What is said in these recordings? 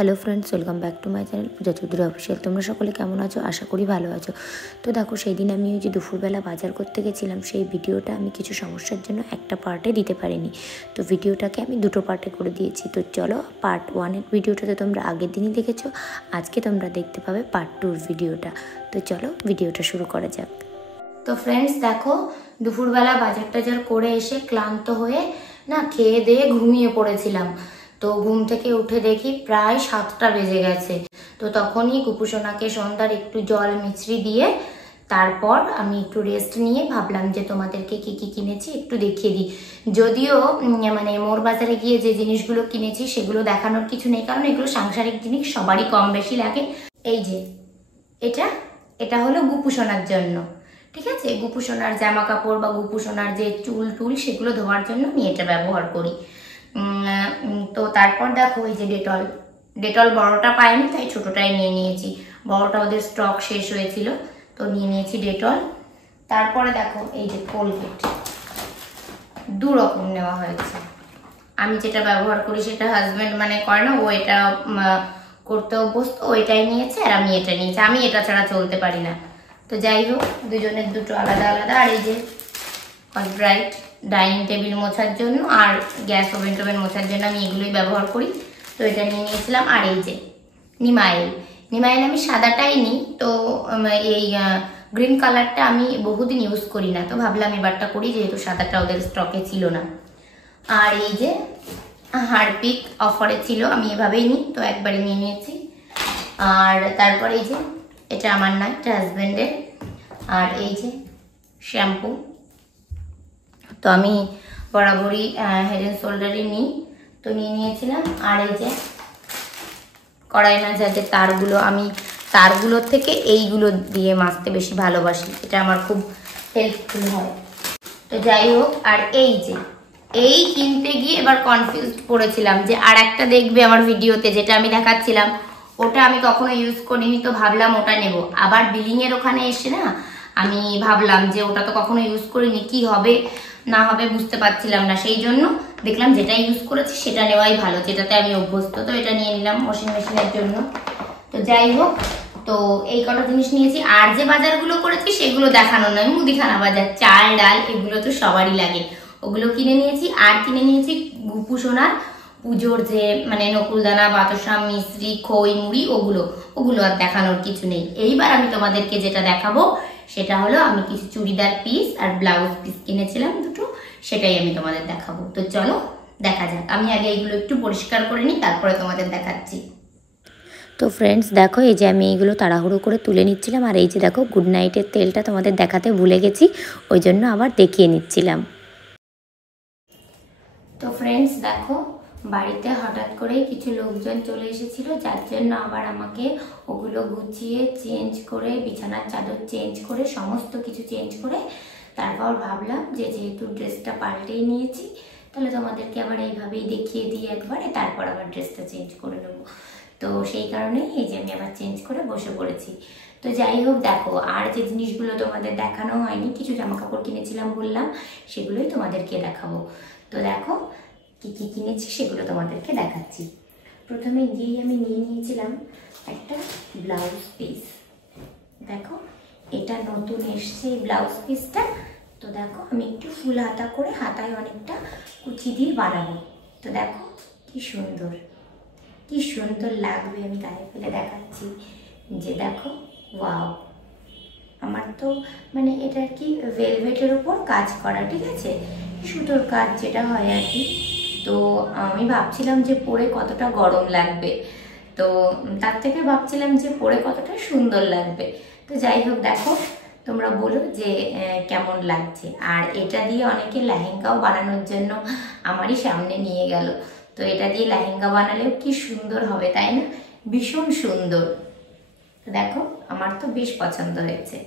Hello friends, welcome back to my channel Puja Chowdhury official. তোমরা সকলে কেমন আছো? আশা করি ভালো আছো। তো দেখো, সেই দিন আমি ওই যে দুপুরবেলা বাজার করতে গেছিলাম, সেই ভিডিওটা আমি কিছু সমস্যার জন্য একটা পার্টে দিতে পারিনি। তো ভিডিওটাকে আমি দুটো পার্টে করে দিয়েছি। তো চলো, পার্ট 1-এর ভিডিওটাতে তোমরা আগের দিনই দেখেছো, আজকে তোমরা দেখতে পাবে পার্ট 2-র ভিডিওটা। তো চলো ভিডিওটা শুরু করা যাক। তো ফ্রেন্ডস দেখো, দুপুরবেলা বাজার টাজার করে এসে ক্লান্ত হয়ে খেয়ে দিয়ে ঘুমিয়ে পড়েছিলাম। তো ঘুম থেকে উঠে দেখি প্রায় 7টা বেজে গেছে। তো তখনই কুপুসোনাকে সন্ধ্যার একটু জল মিছরি দিয়ে তারপর আমি একটু রেস্ট নিয়ে ভাবলাম যে তোমাদেরকে কি কি কিনেছি একটু দেখিয়ে দিই। যদিও মোর বাজারে গিয়ে যে জিনিসগুলো কিনেছি সেগুলো দেখানোর কিছু নেই, কারণ এগুলো সাংসারিক জিনিস, সবারই কম বেশি লাগে। এই যে এটা হলো গুপুসোনার জন্য, ঠিক আছে? গুপুসোনার জামা কাপড় বা গুপুসোনার যে চুল সেগুলো ধোয়ার জন্য আমি এটা ব্যবহার করি। তো তারপর দেখো, এই যে ডেটল বড়টা পাইনি, তাই ছোটটাই নিয়ে নিয়েছি। বড়টা ওদের স্টক শেষ হয়েছিল, তো নিয়ে নিয়েছি ডেটল। তারপরে দেখো, এই যে কোলগেট, 2 রকম নেওয়া হয়েছে। আমি যেটা ব্যবহার করি সেটা হাজব্যান্ড করে না, ও এটা করতে অভ্যস্ত, ও এটাই নিয়েছে আর আমি এটা নিয়েছি। আমি এটা ছাড়া চলতে পারি না। তো যাই হোক, দুজনের দুটো আলাদা আলাদা। আর এই যে ব্রাইট ডাইনিং টেবিল মোছার জন্য আর গ্যাস ওভেন টোভেন মোছার জন্য আমি এগুলোই ব্যবহার করি। তো এটা নিয়ে নিয়েছিলাম। আর এই যে নিমাইল আমি সাদাটাই নিই, তো এই গ্রিন কালারটা আমি বহুদিন ইউজ করি না, তো ভাবলাম এবারটা করি, যেহেতু সাদাটা ওদের স্টকে ছিল না। আর এই যে হারপিক অফারে ছিল, আমি এভাবেই নিই, তো একবারে নিয়ে নিয়েছি। আর তারপরে এই যে এটা আমার না, এটা হাজব্যান্ডের। আর এই যে শ্যাম্পু, তো আমি বরাবরই হেড অ্যান্ড শোল্ডারই নিই, তো নিয়ে নিয়েছিলাম। আর এই যে কড়াই মাজাতে তারগুলো, আমি তারগুলোর থেকে এইগুলো দিয়ে মাজতে বেশি ভালোবাসি, এটা আমার খুব হেল্পফুল হয়। তো যাই হোক, আর এই যে কিনতে গিয়ে এবার কনফিউজ পড়েছিলাম যে আর একটা দেখবে আমার ভিডিওতে যেটা আমি দেখাচ্ছিলাম, ওটা আমি কখনো ইউজ করিনি, তো ভাবলাম ওটা নেব। আবার বিলিংয়ের ওখানে এসে আমি ভাবলাম যে ওটা তো কখনো ইউজ করিনি, কি হবে না হবে বুঝতে পারছিলাম না, সেই জন্য দেখলাম যেটা ইউজ করেছি সেটা নেওয়াই ভালো, যেটাতে আমি অভ্যস্ত। তো এটা নিয়ে নিলাম ওয়াশিং মেশিনের জন্য। তো যাই হোক, তো এই কটা জিনিস নিয়েছি। আর যে বাজারগুলো করেছি সেগুলো দেখানো নয়, মুদিখানা বাজার, চাল ডাল এগুলো তো সবারই লাগে, ওগুলো কিনে নিয়েছি। আর কিনে নিয়েছি গুপুসোনার পুজোর যে নকুলদানা, বাতাসা, মিশ্রি, খই, মুড়ি, ওগুলো আর দেখানোর কিছু নেই। এইবার আমি তোমাদেরকে যেটা দেখাবো সেটা হলো, আমি কিছু চুড়িদার পিস আর ব্লাউজ পিস কিনেছিলাম দুটো, সেটাই আমি তোমাদের দেখাবো। তো চলো দেখা যাক। আমি আগে এইগুলো একটু পরিষ্কার করে নিই, তারপরে তোমাদের দেখাচ্ছি। তো ফ্রেন্ডস দেখো, এই যে আমি এইগুলো তাড়াহুড়ো করে তুলে নিচ্ছিলাম। আর এই যে দেখো, গুড নাইটের তেলটা তোমাদের দেখাতে ভুলে গেছি, ওই জন্য আবার দেখিয়ে নিচ্ছিলাম। তো ফ্রেন্ডস দেখো, বাড়িতে হঠাৎ করে কিছু লোকজন চলে এসেছিল, যার জন্য আবার আমাকে ওগুলো গুছিয়ে চেঞ্জ করে, বিছানার চাদর চেঞ্জ করে, সমস্ত কিছু চেঞ্জ করে তারপর ভাবলাম যে যেহেতু ড্রেসটা পাল্টেই নিয়েছি, তাহলে তোমাদেরকে আবার এইভাবেই দেখিয়ে দিয়ে একবারে, তারপর আবার ড্রেসটা চেঞ্জ করে নেবো। তো সেই কারণেই এই যে আমি আবার চেঞ্জ করে বসে পড়েছি। তো যাই হোক দেখো, আর যে জিনিসগুলো তোমাদের দেখানো হয়নি, কিছু জামা কাপড় কিনেছিলাম বললাম, সেগুলোই তোমাদেরকে দেখাবো। তো দেখো কি কি কিনেছি সেগুলো তোমাদেরকে দেখাচ্ছি। প্রথমে গিয়ে আমি নিয়ে নিয়েছিলাম একটা ব্লাউজ পিস। দেখো, এটা নতুন এসছে এই ব্লাউজ পিসটা। তো দেখো, আমি একটু ফুল হাতা করে, হাতায় অনেকটা কুচি দিয়ে বানাবো। তো দেখো কি সুন্দর লাগবে, আমি গায়ে ফেলে দেখাচ্ছি যে দেখো, ওয়াও। আমার তো এটা কি ভেলভেটের উপর কাজ করা, ঠিক আছে, সুতোর কাজ যেটা হয় আর কি। তো আমি ভাবছিলাম যে পরে কতটা গরম লাগবে, তো তার থেকে ভাবছিলাম যে পরে কতটা সুন্দর লাগবে। তো যাই হোক দেখো, তোমরা বলো যে কেমন লাগছে। আর এটা দিয়ে অনেকে লেহেঙ্গাও বানানোর জন্য আমারই সামনে নিয়ে গেল। তো এটা দিয়ে লেহেঙ্গা বানালেও কি সুন্দর হবে, তাই না? ভীষণ সুন্দর। দেখো, আমার তো বেশ পছন্দ হয়েছে।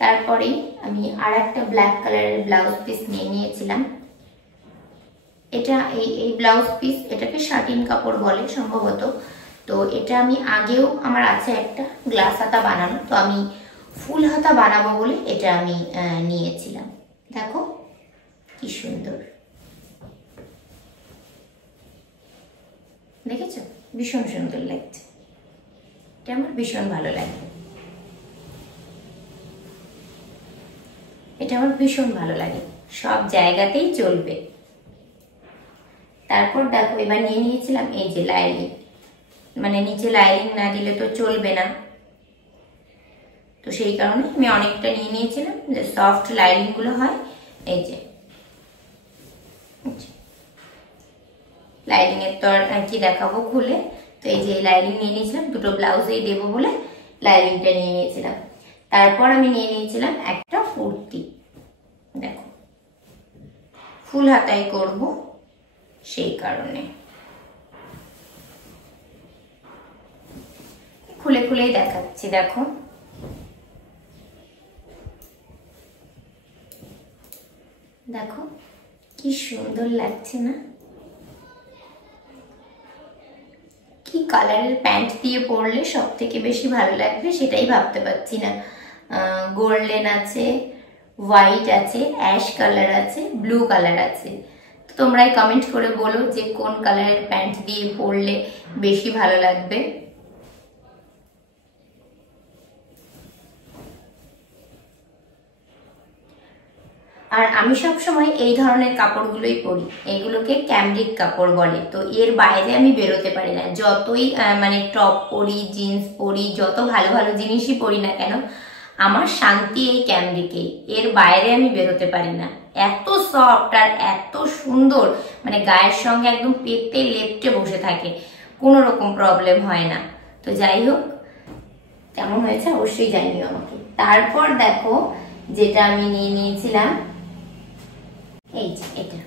তারপরেই আমি আর একটা ব্ল্যাক কালারের ব্লাউজ পিস নিয়ে নিয়েছিলাম। এটা এই ব্লাউজ পিস, এটাকে শাটিন কাপড় বলে সম্ভবত। তো এটা আমি আগেও আমার আছে একটা গ্লাস হাতা বানানো, তো আমি ফুল হাতা বানাবো বলে এটা আমি নিয়েছিলাম। দেখো কি সুন্দর। দেখেছো ভীষণ সুন্দর লাগছে, এটা আমার ভীষণ ভালো লাগে, এটা আমার ভীষণ ভালো লাগে, সব জায়গাতেই চলবে। তারপর দেখো এবার নিয়ে নিয়েছিলাম এই যে লাইলিং, মানে নিচে লাইলিং না দিলে তো চলবে না, তো সেই কারণে আমি অনেকটা নিয়ে নিয়েছিলাম, যে সফট লাইলিং গুলো হয়, এই যে লাইলিং এর তো আর কি দেখাবো খুলে, তো এই যে লাইলিং নিয়ে নিয়েছিলাম, দুটো ব্লাউজেই দেবো বলে লাইলিংটা নিয়ে নিয়েছিলাম। তারপর আমি নিয়ে নিয়েছিলাম একটা কুর্তি, দেখো ফুল হাতায় করব সেই কারণে খুলে খুলেই দেখাচ্ছি। দেখো দেখো কি সুন্দর লাগছে না, কি কালারের প্যান্ট দিয়ে পরলে সব থেকে বেশি ভালো লাগবে সেটাই ভাবতে পারছি না। গোল্ডেন আছে, হোয়াইট আছে, অ্যাশ কালার আছে, ব্লু কালার আছে, তো তোমরাই কমেন্ট করে বলো যে কোন কালারের প্যান্ট দিয়ে পরলে বেশি ভালো লাগবে। আর আমি সব সময় এই ধরনের কাপড়গুলোই পরি, এগুলোকে ক্যামরিক কাপড় বলে, তো এর বাইরে আমি বেরোতে পারি না, যতই মানে টপ পরি, জিন্স পরি, যত ভালো ভালো জিনিসই পরি না কেন, আমার শান্তি এই ক্যামরিকেই, এর বাইরে আমি বেরোতে পারি না। এত সফট আর এত সুন্দর, মানে গায়ের সঙ্গে একদম পেতে লেপটে বসে থাকে, কোনো রকম প্রবলেম হয় না। তো যাই হোক, কেমন হয়েছে অবশ্যই জানিও আমাকে। তারপর দেখো যেটা আমি নিয়ে নিয়েছিলাম এই যে এটা,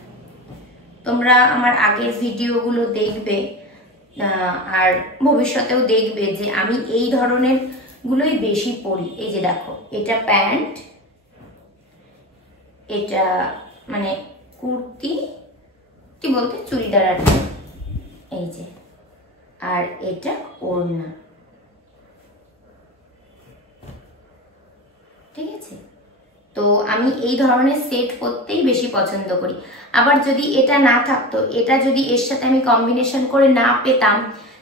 তোমরা আমার আগের ভিডিওগুলো দেখবে আর ভবিষ্যতেও দেখবে যে আমি এই ধরনের গুলোই বেশি পরি। এই যে দেখো এটা প্যান্ট, এটা মানে কুর্তি, কি বলতে চুড়িদার আর কি, এই যে, আর এটা ওড়না, ঠিক আছে। তো আমি এই ধরনের সেট পরতেই বেশি পছন্দ করি। আবার যদি এটা না থাকতো, এটা যদি এর সাথে আমি কম্বিনেশন করে না পেতাম,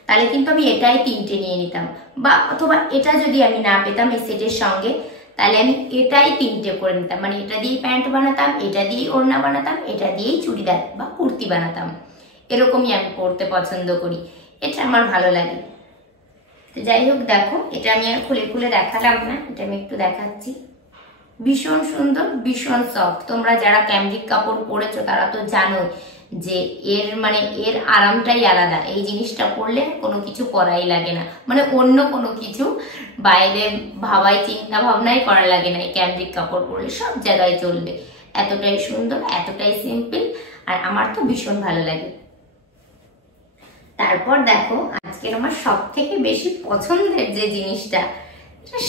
তাহলে কিন্তু আমি এটাই তিনটে নিয়ে নিতাম, বা অথবা এটা যদি আমি না পেতাম এই সেটের সঙ্গে, তাহলে আমি এটাই তিনটে করে নিতাম, মানে এটা দিয়েই প্যান্ট বানাতাম, এটা দিয়েই ওড়না বানাতাম, এটা দিয়েই চুড়িদার বা কুর্তি বানাতাম, এরকমই আমি পরতে পছন্দ করি, এটা আমার ভালো লাগে। তো যাই হোক দেখো, এটা আমি আর খুলে খুলে দেখালাম না, এটা আমি একটু দেখাচ্ছি, ভীষণ সুন্দর, ভীষণ সফট। তোমরা যারা ক্যামরিক কাপড় পরেছো তারা তো জানো যে এর মানে এর আরামটাই আলাদা, এই জিনিসটা পরলে কোনো কিছু পরাই লাগে না, মানে অন্য কোনো কিছু বাইরে ভাবাই চিন্তা ভাবনাই করা লাগে না, এই ক্যামরিক কাপড় পরলে সব জায়গায় চলবে, এতটাই সুন্দর, এতটাই সিম্পল, আর আমার তো ভীষণ ভালো লাগে। তারপর দেখো আজকের আমার সব থেকে বেশি পছন্দের যে জিনিসটা,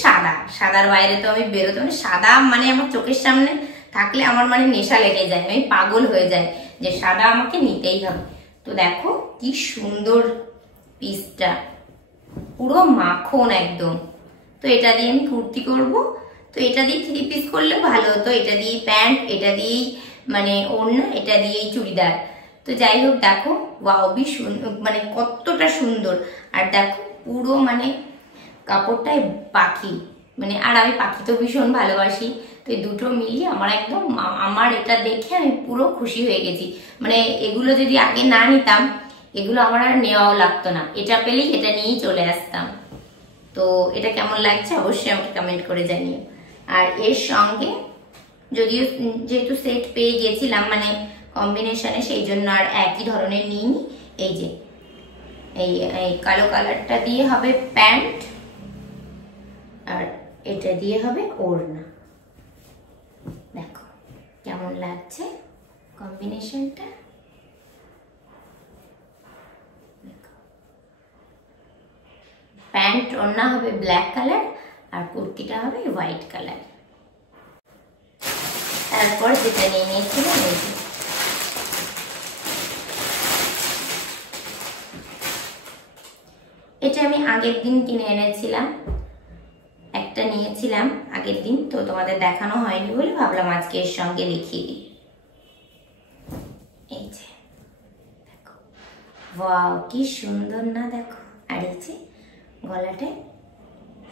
সাদা, সাদার বাইরে তো আমি বেরোতে, মানে সাদা মানে আমার চোখের সামনে থাকলে আমার মানে নেশা লেগে যায়, আমি পাগল হয়ে যায় যে সাদা আমাকে নিতেই হবে। তো দেখো কি সুন্দর পিসটা, পুরো মাখন একদম। তো এটা দিয়ে আমি কুর্তি করব, তো এটা দিয়ে 3 পিস করলে ভালো হতো, এটা দিয়ে প্যান্ট, এটা দিয়েই মানে ওড়না, এটা দিয়েই চুড়িদার। তো যাই হোক দেখো, ওয়াও মানে কতটা সুন্দর, আর দেখো পুরো মানে কাপড়টাই পাখি, মানে আর আমি পাখি তো ভীষণ ভালোবাসি, তো এই দুটো মিলিয়ে আমার একদম, আমার এটা দেখে আমি পুরো খুশি হয়ে গেছি। মানে এগুলো যদি আগে না নিতাম, এগুলো আমার আর নেওয়াও লাগতো না, এটা পেলেই এটা নিয়েই চলে আসতাম। তো এটা কেমন লাগছে অবশ্যই আমাকে কমেন্ট করে জানিও। আর এর সঙ্গে যদিও যেহেতু সেট পেয়ে গেছিলাম মানে কম্বিনেশনে, সেই জন্য আর একই ধরনের নিইনি, এই যে এই কালো কালারটা দিয়ে হবে প্যান্ট, আর এটা দিয়ে হবে ওড়না। দেখো কেমন লাগছে কম্বিনেশনটা, প্যান্ট ওড়না হবে ব্ল্যাক কালার, আর কুর্তিটা হবে হোয়াইট কালার। তারপর যেটা নিয়ে নিয়েছিলাম এটা আমি আগের দিন কিনে এনেছিলাম, একটা নিয়েছিলাম আগের দিন, তো তোমাদের দেখানো হয়নি বলে ভাবলাম আজকে এর সঙ্গে দেখিয়ে দিই। এই যে দেখো ওয়াও কি সুন্দর না দেখো। আর এই যে গলাটায়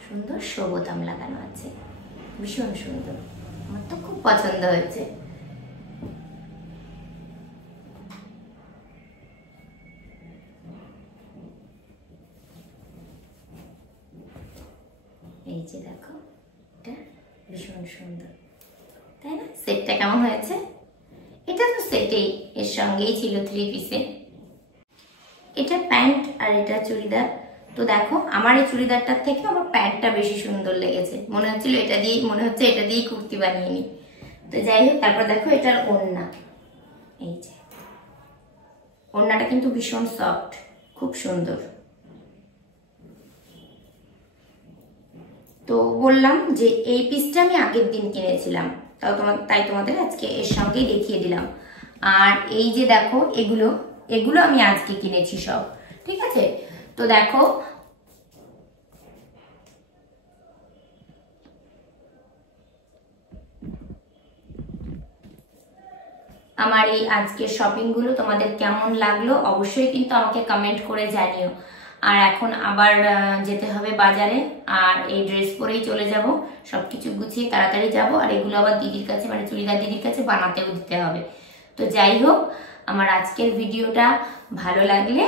সুন্দর শো বোতাম লাগানো আছে, ভীষণ সুন্দর, আমার তো খুব পছন্দ হয়েছে। এই যে দেখো, এটা ভীষণ সুন্দর, তাই না? সেটটা কেমন হয়েছে? এটা তো সেটেই, এর সঙ্গেই ছিল 3 পিসে। এটা প্যান্ট আর এটা চুড়িদার। তো দেখো আমার এই চুড়িদারটার থেকে আমার প্যান্টটা বেশি সুন্দর লেগেছে, মনে হচ্ছিল এটা দিয়েই কুর্তি বানিয়ে নিই। তো যাই হোক, তারপর দেখো এটার ওড়না, এই যে ওড়নাটা কিন্তু ভীষণ সফট, খুব সুন্দর। তো বললাম যে এই পিসটা আমি আগের দিন কিনেছিলাম, তাই তোমাদের আজকে এর সঙ্গেই দেখিয়ে দিলাম। আর এই যে দেখো এগুলো আমি আজকে কিনেছি সব, ঠিক আছে? তো দেখো আমার এই আজকের শপিং গুলো তোমাদের কেমন লাগলো অবশ্যই কিন্তু আমাকে কমেন্ট করে জানিও। আর এখন আবার যেতে হবে বাজারে, আর এই ড্রেস পরেই চলে যাব, সবকিছু গুছিয়ে তাড়াতাড়ি যাব। আর এগুলো আবার দিদির কাছে, মানে চুড়িদার দিদির কাছে বানাতেও দিতে হবে। তো যাই হোক, আমার আজকের ভিডিওটা ভালো লাগলে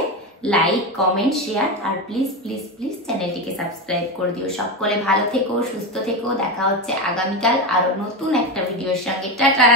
লাইক, কমেন্ট, শেয়ার আর প্লিজ প্লিজ প্লিজ চ্যানেলটিকে সাবস্ক্রাইব করে দিও। সকলে ভালো থেকো, সুস্থ থেকো। দেখা হচ্ছে আগামীকাল আরো নতুন একটা ভিডিওর সঙ্গে। টাটা।